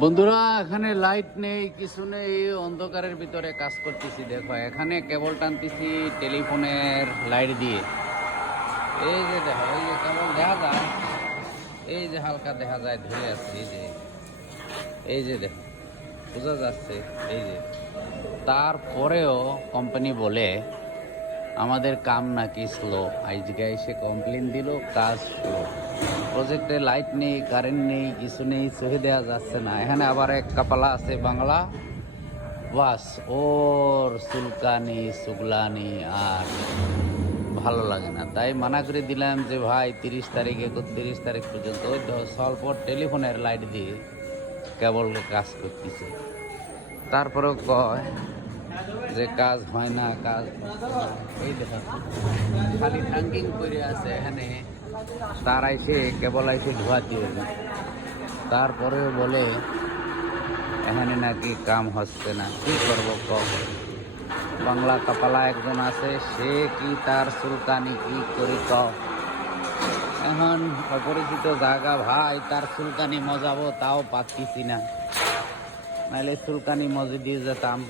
বন্ধুরা, এখানে লাইট নেই, কিছু নেই, অন্ধকারের ভিতরে কাজ করতেছি। দেখো, এখানে কেবল টানতেছি টেলিফোনের লাইট দিয়ে। এই যে দেখো, এই যে কেবল দেখা যায়, এই যে হালকা দেখা যায় ধরে আছে, এই যে দেখো, বোঝা যাচ্ছে। এই যে তারপরেও কোম্পানি বলে আমাদের কাম নাকি স্লো। আজকে এসে কমপ্লেন দিল কাজ স্লো, প্রজেক্টে লাইট নেই, কারেন্ট নেই, কিছু নেই, সহি দেওয়া যাচ্ছে না। এখানে আবার এক কাপালা আছে বাংলা, বাস ওর চুলকানি সুগলানি আর ভালো লাগে না। তাই মানা করে দিলাম যে ভাই 30 তারিখ 31 তারিখ পর্যন্ত ওই স্বল্প টেলিফোনের লাইট দিয়ে কেবল কাজ করতেছে। তারপরেও কয় যে কাজ হয় না, কাজ এই দেখা খালি হ্যাঙ্গিং করে আছে। এখানে তার আইসে কেবল আইসে ধোয়াতে হবে, তারপরেও বলে এখানে নাকি কাম হচ্ছে না। কি করবো কম, বাংলা কাপালা একজন আছে, সে কি তার চুলকানি কি করি কম। এখন অপরিচিত জায়গা ভাই, তার চুলকানি মজাবো তাও পাচ্ছি না, নাহলে চুলকানি মজে দিয়ে যেতাম।